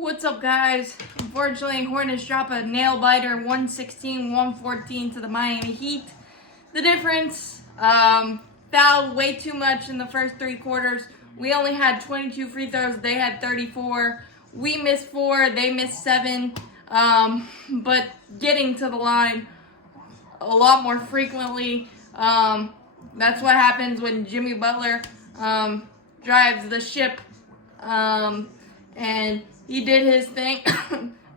What's up, guys? Unfortunately, Hornets drop a nail-biter 116-114 to the Miami Heat. The difference, fouled way too much in the first three quarters. We only had 22 free throws. They had 34. We missed 4. They missed 7. But getting to the line a lot more frequently. That's what happens when Jimmy Butler drives the ship. And he did his thing.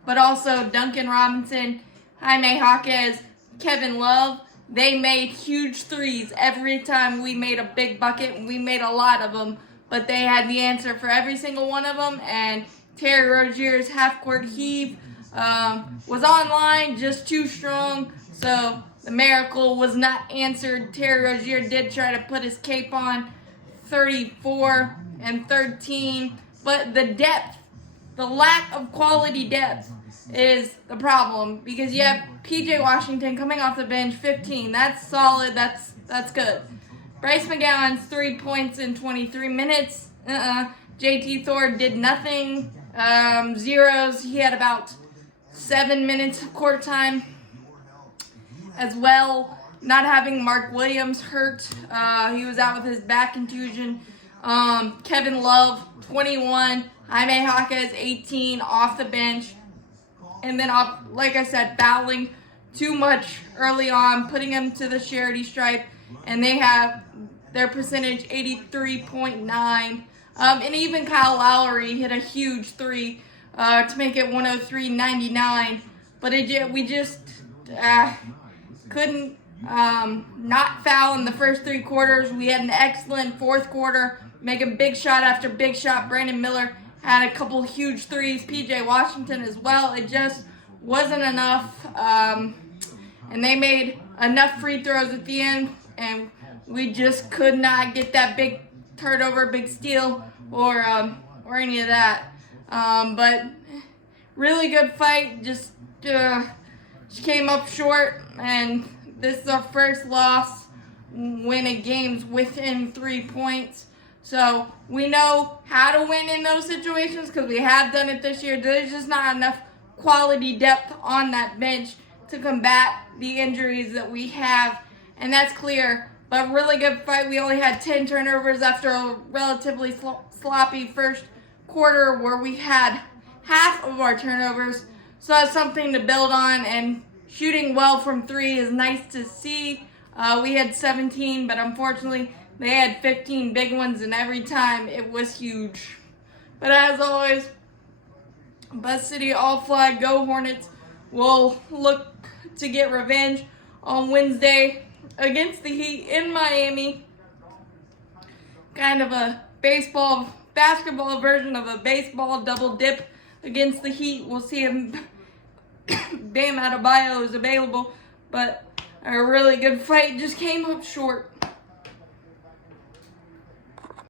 But also Duncan Robinson, Jaime Jaquez, Kevin Love, they made huge threes every time we made a big bucket, and we made a lot of them. But they had the answer for every single one of them. And Terry Rozier's half-court heave was online, just too strong. So the miracle was not answered. Terry Rozier did try to put his cape on, 34 and 13. But the depth, the lack of quality depth is the problem, because you have PJ Washington coming off the bench, 15. That's solid. That's good. Bryce McGowan's 3 points in 23 minutes. JT Thor did nothing. Zeros. He had about 7 minutes of court time as well. Not having Mark Williams hurt. He was out with his back contusion. Kevin Love, 21. Jaime Jaquez, 18, off the bench. And then, like I said, fouling too much early on, putting them to the charity stripe. And they have their percentage 83.9. And even Kyle Lowry hit a huge three to make it 103.99. But we just couldn't not foul in the first three quarters. We had an excellent fourth quarter, making big shot after big shot. Brandon Miller had a couple huge threes. PJ Washington as well. It just wasn't enough. And they made enough free throws at the end, and we just could not get that big turnover, big steal, or any of that. But really good fight. Just came up short, and this is our first loss when a game's within 3 points. So we know how to win in those situations because we have done it this year. There's just not enough quality depth on that bench to combat the injuries that we have, and that's clear. But really good fight. We only had 10 turnovers after a relatively sloppy first quarter where we had half of our turnovers. So that's something to build on, and shooting well from three is nice to see. We had 17, but unfortunately they had 15 big ones, and every time it was huge. But as always, Buzz City all flag, go Hornets. We'll look to get revenge on Wednesday against the Heat in Miami. Kind of a basketball version of a baseball double dip against the Heat. We'll see if Bam Adebayo is available, but a really good fight just came up short.